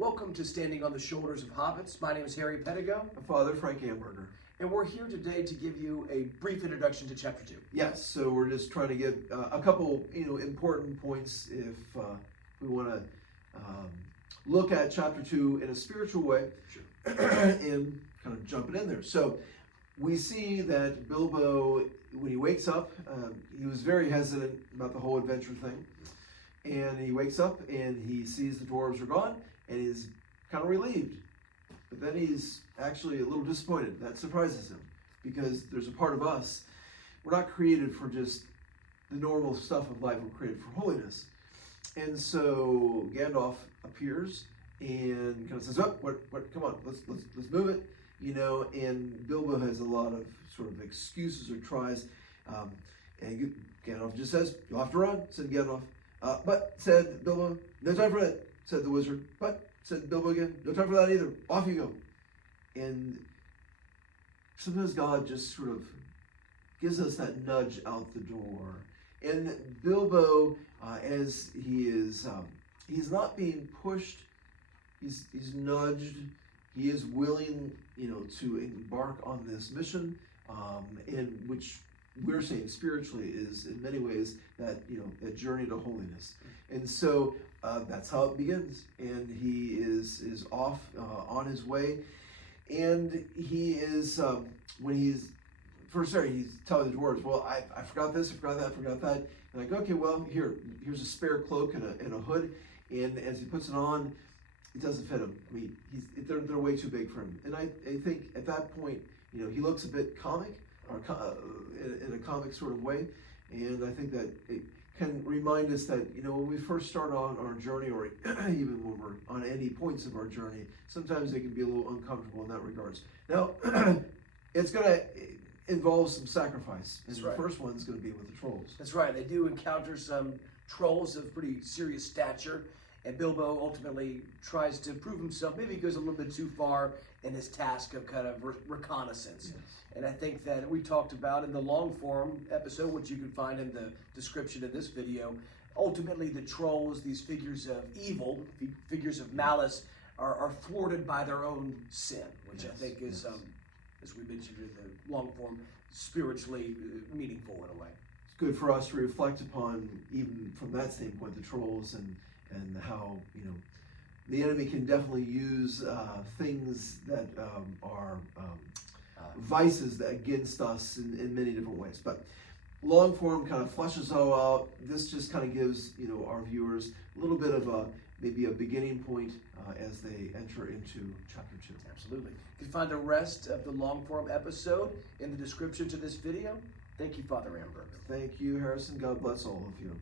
Welcome to Standing on the Shoulders of Hobbits. My name is Harry Pedigo. My father, Frank Amberger. And we're here today to give you a brief introduction to Chapter 2. Yes, so we're just trying to give a couple, important points if we want to look at Chapter 2 in a spiritual way. Sure. And kind of jumping in there. So we see that Bilbo, when he wakes up, he was very hesitant about the whole adventure thing. And he wakes up and he sees the dwarves are gone and he's kind of relieved. But then he's actually a little disappointed. That surprises him because there's a part of us, we're not created for just the normal stuff of life, we're created for holiness. And so Gandalf appears and kind of says, "Oh, what? Come on, let's move it," And Bilbo has a lot of sort of excuses or tries, and Gandalf just says, "You'll have to run," said Gandalf. But said Bilbo, "No time for that," said the wizard. But said Bilbo again, "No time for that either. Off you go." And sometimes God just sort of gives us that nudge out the door. And Bilbo, as he is, he's not being pushed. He's nudged. He is willing, to embark on this mission, and which we're saying spiritually is in many ways that a journey to holiness. And so that's how it begins. And he is off on his way, and he is when he's first there, he's telling the dwarves, "Well, I forgot this, I forgot that, I forgot that." And like, "Okay, well, here's a spare cloak and a hood." And as he puts it on, it doesn't fit him. I mean, they're way too big for him. And I think at that point, he looks a bit comic, or in a comic sort of way. And I think that it can remind us that, when we first start on our journey, or even when we're on any points of our journey, sometimes it can be a little uncomfortable in that regards. Now, it's going to involve some sacrifice. And the first one's going to be with the trolls. That's right. They do encounter some trolls of pretty serious stature. And Bilbo ultimately tries to prove himself. Maybe he goes a little bit too far in his task of kind of reconnaissance. Yes. And I think that we talked about in the long form episode, which you can find in the description of this video, ultimately the trolls, these figures of evil, figures of malice, are thwarted by their own sin, which I think is, as we mentioned in the long form, spiritually meaningful in a way. It's good for us to reflect upon, even from that standpoint, the trolls and how the enemy can definitely use things that are vices against us in many different ways. But long form kind of fleshes all out. This just kind of gives our viewers a little bit of maybe a beginning point as they enter into chapter 2. Absolutely. You can find the rest of the long form episode in the description to this video. Thank you, Father Amber. Thank you, Harrison. God bless all of you.